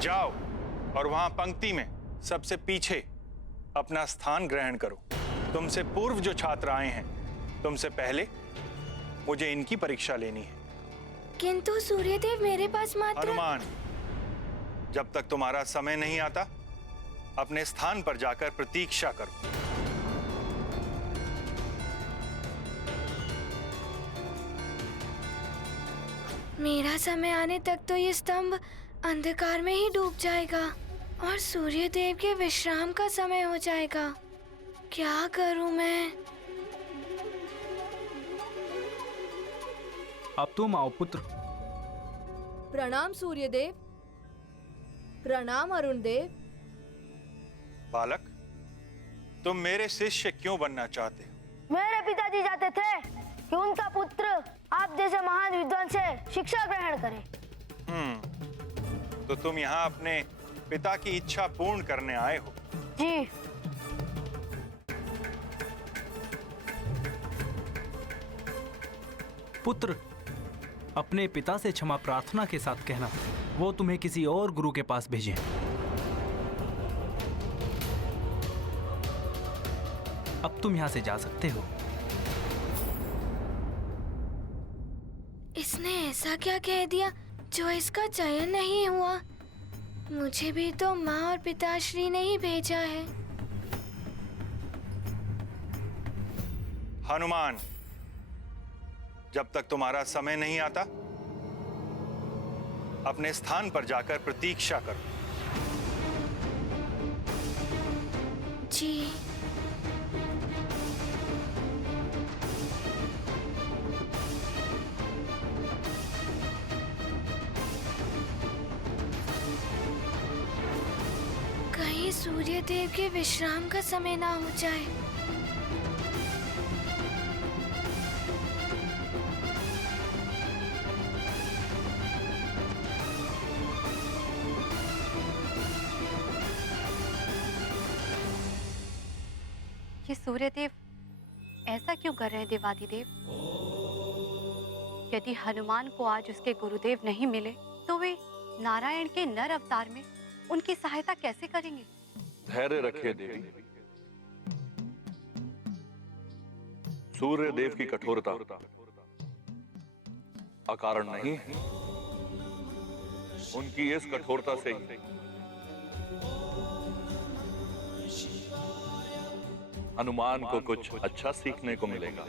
जाओ और वहां पंक्ति में सबसे पीछे अपना स्थान ग्रहण करो। तुमसे पूर्व जो छात्र आए हैं, तुमसे पहले मुझे इनकी परीक्षा लेनी है। किंतु सूर्यदेव, मेरे पास मात्र। हनुमान, जब तक तुम्हारा समय नहीं आता अपने स्थान पर जाकर प्रतीक्षा करो। मेरा समय आने तक तो ये स्तंभ अंधकार में ही डूब जाएगा और सूर्यदेव के विश्राम का समय हो जाएगा। क्या करूं मैं? अब तुम आओ पुत्र। प्रणाम सूर्यदेव। प्रणाम अरुण देव। बालक, तुम मेरे शिष्य क्यों बनना चाहते हो? मेरे पिताजी चाहते थे कि उनका पुत्र आप जैसे महान विद्वान से शिक्षा ग्रहण करे। तो तुम यहाँ अपने पिता की इच्छा पूर्ण करने आए हो? जी। पुत्र, अपने पिता से क्षमा प्रार्थना के साथ कहना वो तुम्हें किसी और गुरु के पास भेजें। अब तुम यहां से जा सकते हो। इसने ऐसा क्या कह दिया जो इसका चयन नहीं हुआ? मुझे भी तो माँ और पिताश्री ने ही भेजा है। हनुमान, जब तक तुम्हारा समय नहीं आता अपने स्थान पर जाकर प्रतीक्षा करो। जी। कहीं सूर्यदेव के विश्राम का समय ना हो जाए। ये सूर्यदेव ऐसा क्यों कर रहे हैं देवाधिदेव? यदि हनुमान को आज उसके गुरुदेव नहीं मिले तो वे नारायण के नर अवतार में उनकी सहायता कैसे करेंगे? धैर्य रखिए देवी। सूर्य देव की कठोरता अकारण नहीं है। उनकी इस कठोरता से ही हनुमान को कुछ अच्छा सीखने को मिलेगा।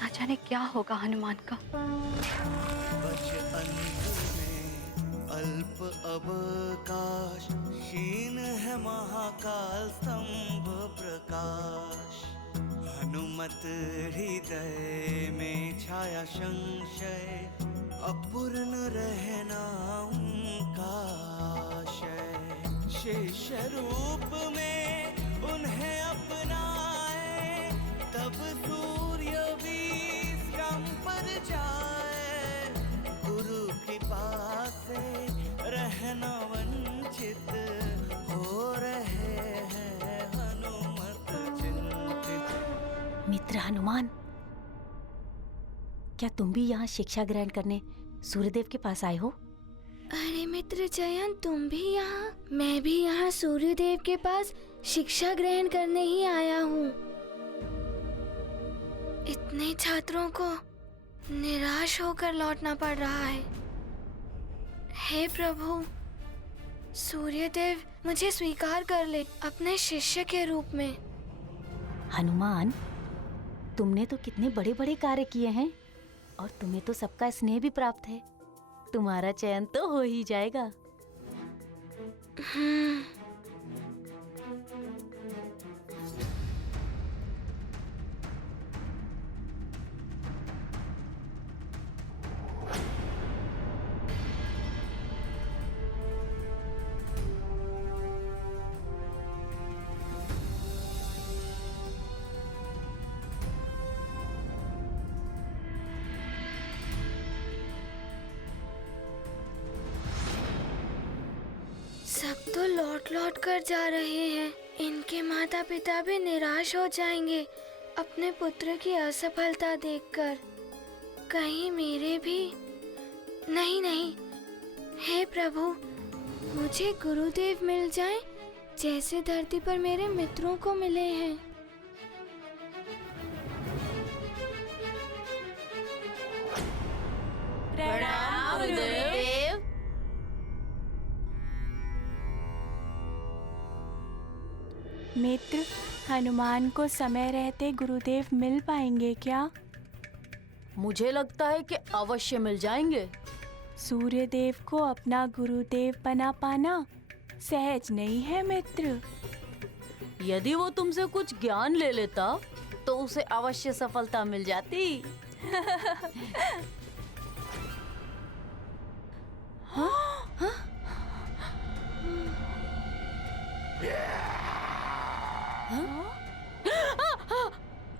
ना जाने क्या होगा हनुमान का। अल्प अवकाश, क्षीण है महाकाल स्तंभ प्रकाश। हनुमत हृदय में छाया संशय, अपूर्ण रहना उनका आशय। शिष्य रूप में उन्हें अपनाए, तब सूर्य विश्राम पर जाए। गुरु कृपा से रहना वंचित हो रहे हैं हनुमत चिंतित। मित्र हनुमान, क्या तुम भी यहाँ शिक्षा ग्रहण करने सूर्यदेव के पास आए हो? अरे मित्र जयन, तुम भी यहाँ? मैं भी यहाँ सूर्यदेव के पास शिक्षा ग्रहण करने ही आया हूँ। इतने छात्रों को निराश होकर लौटना पड़ रहा है। हे प्रभु, सूर्यदेव मुझे स्वीकार कर ले अपने शिष्य के रूप में। हनुमान, तुमने तो कितने बड़े बड़े कार्य किए हैं और तुम्हें तो सबका स्नेह भी प्राप्त है। तुम्हारा चयन तो हो ही जाएगा। सब तो लौट लौट कर जा रहे हैं। इनके माता पिता भी निराश हो जाएंगे अपने पुत्र की असफलता देखकर। कहीं मेरे भी नहीं नहीं, हे प्रभु, मुझे गुरुदेव मिल जाएं जैसे धरती पर मेरे मित्रों को मिले हैं। प्रणाम गुरुदेव। मित्र, हनुमान को समय रहते गुरुदेव मिल पाएंगे क्या? मुझे लगता है कि अवश्य मिल जाएंगे। सूर्यदेव को अपना गुरुदेव बना पाना सहज नहीं है मित्र। यदि वो तुमसे कुछ ज्ञान ले लेता तो उसे अवश्य सफलता मिल जाती।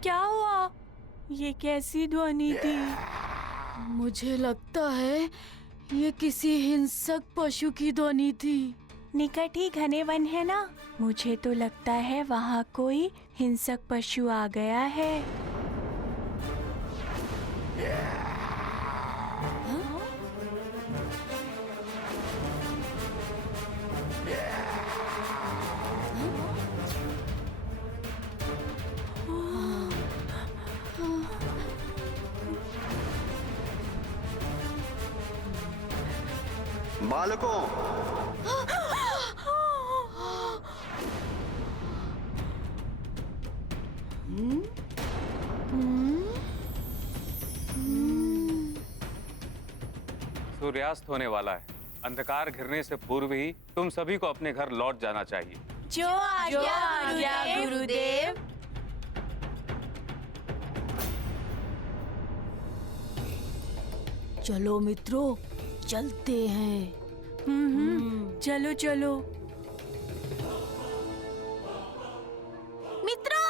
क्या हुआ? ये कैसी ध्वनि थी? मुझे लगता है ये किसी हिंसक पशु की ध्वनि थी। निकट ही घने वन है ना, मुझे तो लगता है वहाँ कोई हिंसक पशु आ गया है। बालकों, सूर्यास्त होने वाला है। अंधकार घिरने से पूर्व ही तुम सभी को अपने घर लौट जाना चाहिए। जो आज्ञा गुरुदेव। चलो मित्रों, चलते हैं। चलो चलो मित्रों।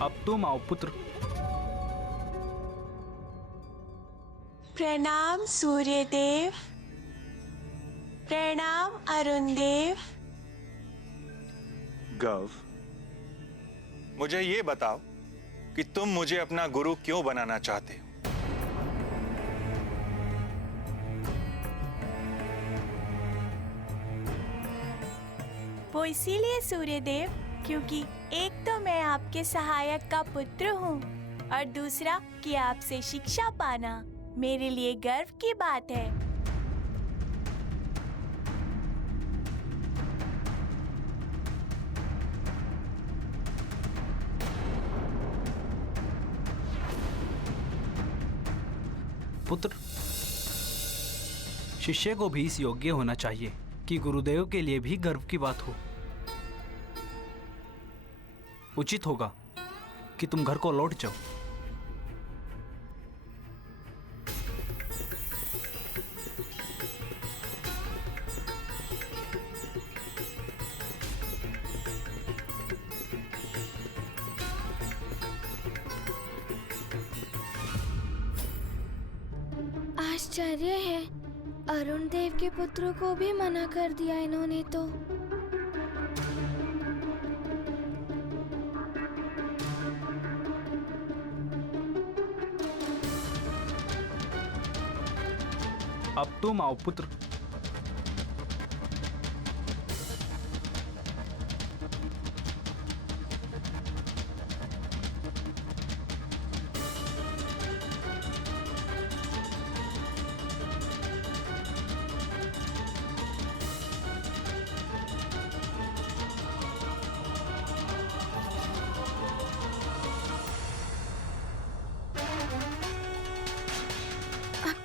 अब तुम आओ पुत्र। प्रणाम सूर्यदेव। प्रणाम अरुण देव। गव, मुझे ये बताओ कि तुम मुझे अपना गुरु क्यों बनाना चाहते हो? वो इसीलिए सूर्यदेव क्योंकि एक तो मैं आपके सहायक का पुत्र हूँ और दूसरा कि आपसे शिक्षा पाना मेरे लिए गर्व की बात है। पुत्र, शिष्य को भी इस योग्य होना चाहिए कि गुरुदेव के लिए भी गर्व की बात हो। उचित होगा कि तुम घर को लौट जाओ। आश्चर्य है, अरुण देव के पुत्रों को भी मना कर दिया इन्होंने तो। अब तुम आओ पुत्र।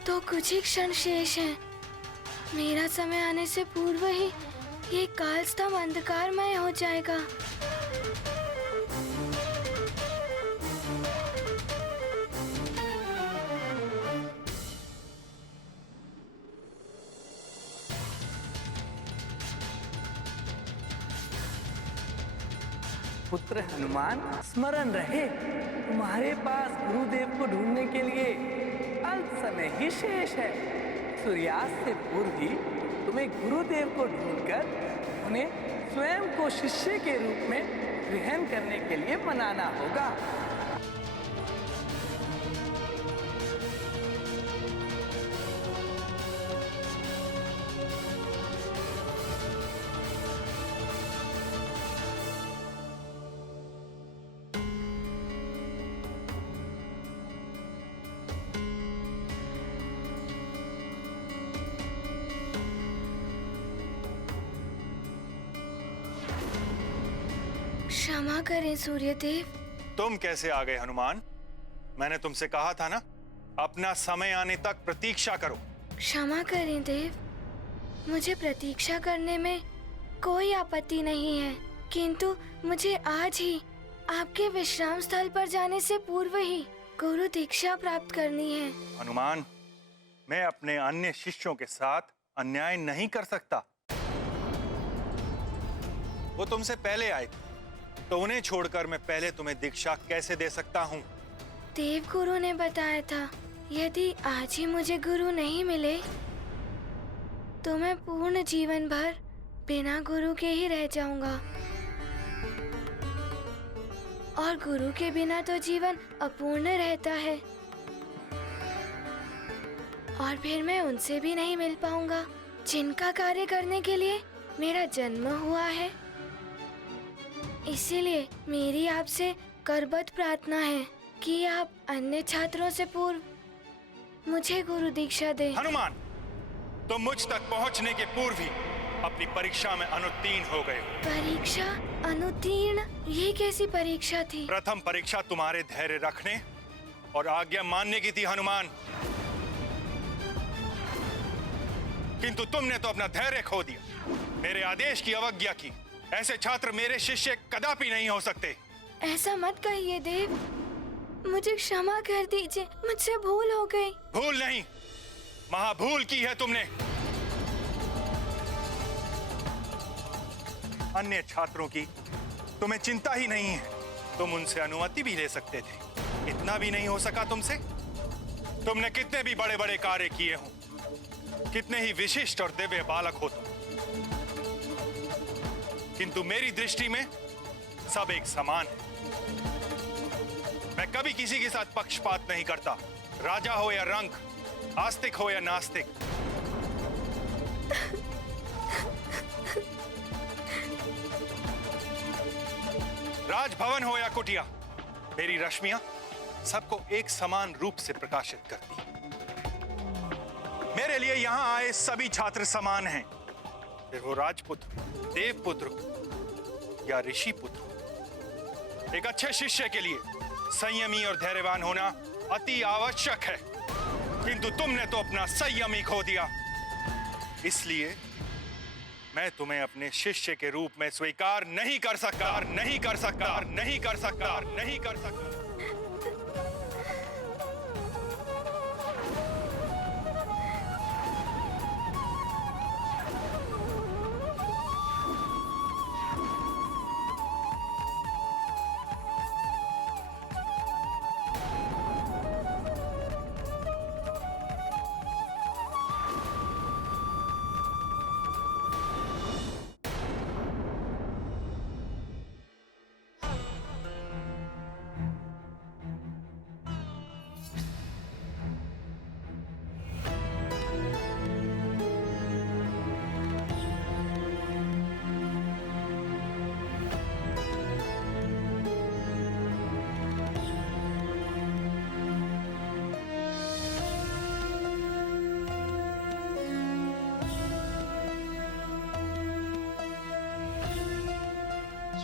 तो कुछ ही क्षण शेष हैं। मेरा समय आने से पूर्व ही ये कालस्तंभ अंधकारमय हो जाएगा। पुत्र हनुमान, स्मरण रहे तुम्हारे पास गुरुदेव को ढूंढने के लिए अल्प समय समय ही शेष है। सूर्यास्त से पूर्व ही तुम्हें गुरुदेव को ढूंढकर उन्हें स्वयं को शिष्य के रूप में ग्रहण करने के लिए मनाना होगा। क्षमा करें सूर्यदेव। तुम कैसे आ गए हनुमान? मैंने तुमसे कहा था ना, अपना समय आने तक प्रतीक्षा करो। क्षमा करें देव, मुझे प्रतीक्षा करने में कोई आपत्ति नहीं है, किंतु मुझे आज ही आपके विश्राम स्थल पर जाने से पूर्व ही गुरु दीक्षा प्राप्त करनी है। हनुमान, मैं अपने अन्य शिष्यों के साथ अन्याय नहीं कर सकता। वो तुमसे पहले आए थे, तो उन्हें छोड़कर मैं पहले तुम्हें दीक्षा कैसे दे सकता हूँ? देव गुरु ने बताया था, यदि आज ही मुझे गुरु नहीं मिले तो मैं पूर्ण जीवन भर बिना गुरु के ही रह जाऊंगा, और गुरु के बिना तो जीवन अपूर्ण रहता है, और फिर मैं उनसे भी नहीं मिल पाऊंगा जिनका कार्य करने के लिए मेरा जन्म हुआ है। इसीलिए मेरी आपसे करबद्ध प्रार्थना है कि आप अन्य छात्रों से पूर्व मुझे गुरु दीक्षा दें। हनुमान, तुम मुझ तक पहुंचने के पूर्व ही अपनी परीक्षा में अनुत्तीर्ण हो गए। परीक्षा अनुत्तीर्ण? ये कैसी परीक्षा थी? प्रथम परीक्षा तुम्हारे धैर्य रखने और आज्ञा मानने की थी हनुमान, किंतु तुमने तो अपना धैर्य खो दिया, मेरे आदेश की अवज्ञा की। ऐसे छात्र मेरे शिष्य कदापि नहीं हो सकते। ऐसा मत कहिए देव, मुझे क्षमा कर दीजिए, मुझसे भूल हो गई। भूल नहीं, महाभूल की है तुमने। अन्य छात्रों की तुम्हें चिंता ही नहीं है, तुम उनसे अनुमति भी ले सकते थे, इतना भी नहीं हो सका तुमसे? तुमने कितने भी बड़े बड़े कार्य किए हों, कितने ही विशिष्ट और दिव्य बालक हो तुम, किंतु मेरी दृष्टि में सब एक समान है। मैं कभी किसी के साथ पक्षपात नहीं करता, राजा हो या रंक, आस्तिक हो या नास्तिक। राजभवन हो या कुटिया, मेरी रश्मियां सबको एक समान रूप से प्रकाशित करती हैं। मेरे लिए यहां आए सभी छात्र समान हैं, फिर वो राजपुत्र, देवपुत्र या ऋषि पुत्र। एक अच्छे शिष्य के लिए संयमी और धैर्यवान होना अति आवश्यक है, किंतु तुमने तो अपना संयम ही खो दिया। इसलिए मैं तुम्हें अपने शिष्य के रूप में स्वीकार नहीं कर सकता, नहीं कर सकता, नहीं कर सकता, नहीं कर सकता।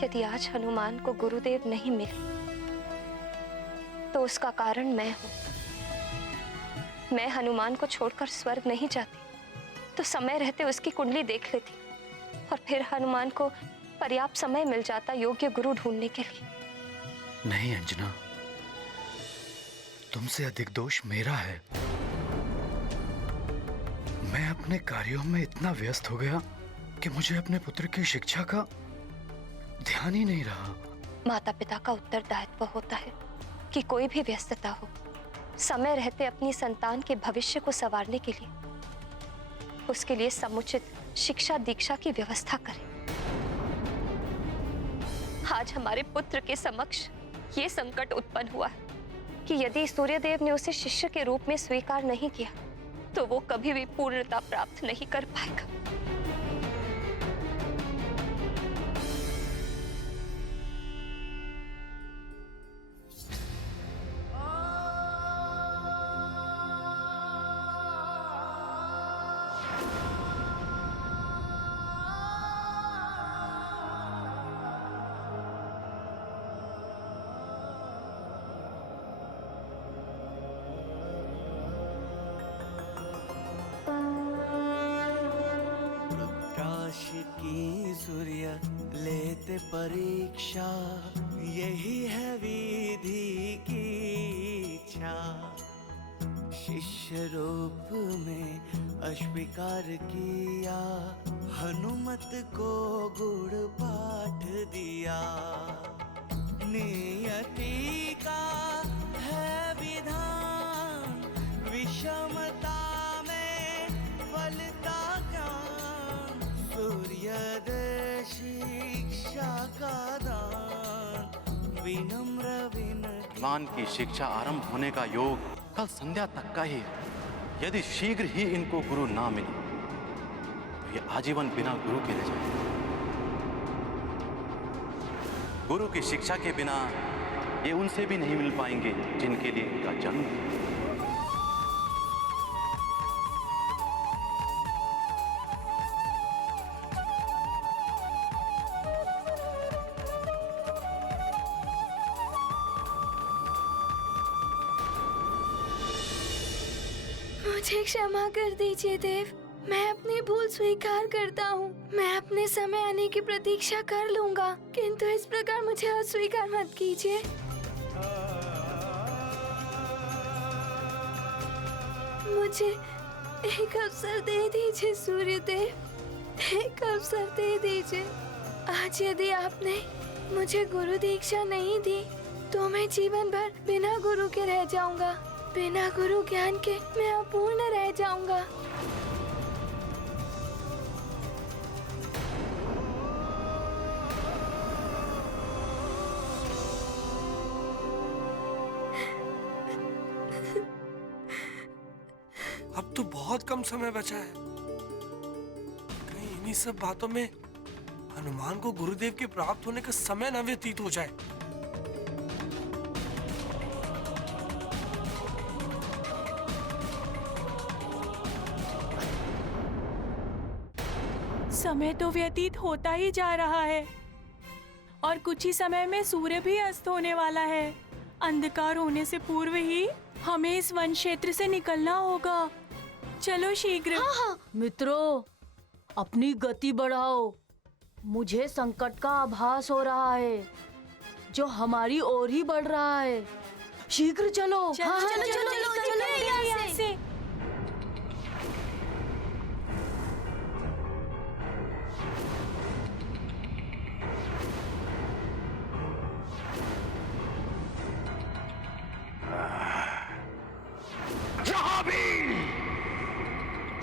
यदि आज हनुमान को गुरुदेव नहीं मिले तो उसका कारण मैं हूं। मैं हनुमान को छोड़कर स्वर्ग नहीं जाती तो समय रहते उसकी कुंडली देख लेती, और फिर हनुमान को पर्याप्त समय मिल जाता योग्य गुरु ढूंढने के लिए। नहीं अंजना, तुमसे अधिक दोष मेरा है। मैं अपने कार्यों में इतना व्यस्त हो गया कि मुझे अपने पुत्र की शिक्षा का ध्यान ही नहीं रहा। माता पिता का उत्तरदायित्व होता है कि कोई भी व्यस्तता हो समय रहते अपनी संतान के भविष्य को संवारने के लिए उसके लिए समुचित शिक्षा दीक्षा की व्यवस्था करें। आज हमारे पुत्र के समक्ष ये संकट उत्पन्न हुआ है कि यदि सूर्यदेव ने उसे शिष्य के रूप में स्वीकार नहीं किया तो वो कभी भी पूर्णता प्राप्त नहीं कर पाएगा। की सूर्य लेते परीक्षा, यही है विधि की इच्छा। शिष्य रूप में अस्वीकार किया, हनुमत को गुड़ पाठ दिया। नियति का है विधान, विषमता में फलता ज्ञान। सूर्योदय शिक्षा का दान, विनम्र विनती। मान की शिक्षा आरंभ होने का योग कल संध्या तक का ही है। यदि शीघ्र ही इनको गुरु ना मिले तो ये आजीवन बिना गुरु के रह जाएंगे। गुरु की शिक्षा के बिना ये उनसे भी नहीं मिल पाएंगे जिनके लिए इनका जन्म है। मुझे क्षमा कर दीजिए देव, मैं अपनी भूल स्वीकार करता हूँ। मैं अपने समय आने की प्रतीक्षा कर लूँगा, किंतु इस प्रकार मुझे अस्वीकार मत कीजिए। मुझे एक अवसर दे दीजिए सूर्यदेव, एक अवसर दे दीजिए। आज यदि आपने मुझे गुरु दीक्षा नहीं दी तो मैं जीवन भर बिना गुरु के रह जाऊंगा। बिना गुरु ज्ञान के मैं अपूर्ण रह जाऊंगा। अब तो बहुत कम समय बचा है। कहीं इन्हीं सब बातों में हनुमान को गुरुदेव के प्राप्त होने का समय न व्यतीत हो जाए। समय तो व्यतीत होता ही जा रहा है और कुछ ही समय में सूर्य भी अस्त होने वाला है। अंधकार होने से पूर्व ही हमें इस वन क्षेत्र से निकलना होगा। चलो शीघ्र। हाँ। मित्रों, अपनी गति बढ़ाओ। मुझे संकट का आभास हो रहा है जो हमारी ओर ही बढ़ रहा है। शीघ्र चलो। चलो, चलो, चलो, चलो, चलो यहाँ से।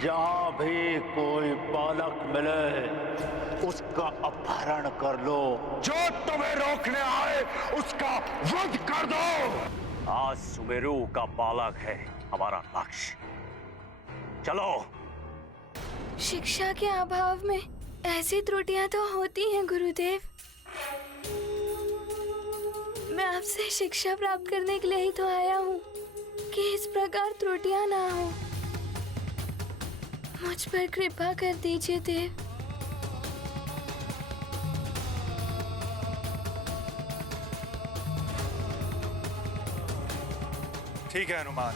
जहाँ भी कोई बालक मिले उसका अपहरण कर लो। जो तुम्हें रोकने आए उसका वध कर दो। आज सुमेरु का बालक है हमारा लक्ष्य। चलो। शिक्षा के अभाव में ऐसी त्रुटियां तो होती हैं गुरुदेव। मैं आपसे शिक्षा प्राप्त करने के लिए ही तो आया हूँ कि इस प्रकार त्रुटियां ना हो। मुझ पर कृपा कर दीजिए देव। ठीक है हनुमान,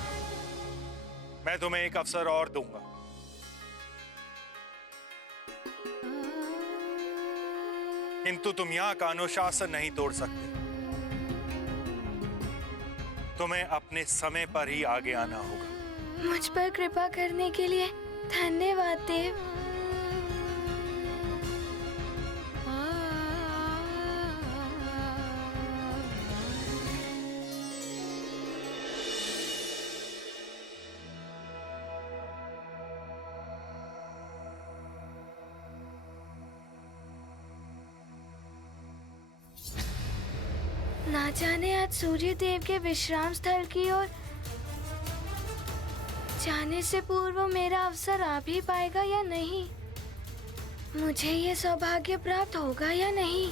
मैं तुम्हें एक अवसर और दूंगा। किंतु तुम यहाँ का अनुशासन नहीं तोड़ सकते। तुम्हें अपने समय पर ही आगे आना होगा। मुझ पर कृपा करने के लिए धन्यवाद देव। ना जाने आज सूर्य देव के विश्राम स्थल की ओर जाने से पूर्व मेरा अवसर आ भी पाएगा या नहीं, मुझे ये सौभाग्य प्राप्त होगा या नहीं।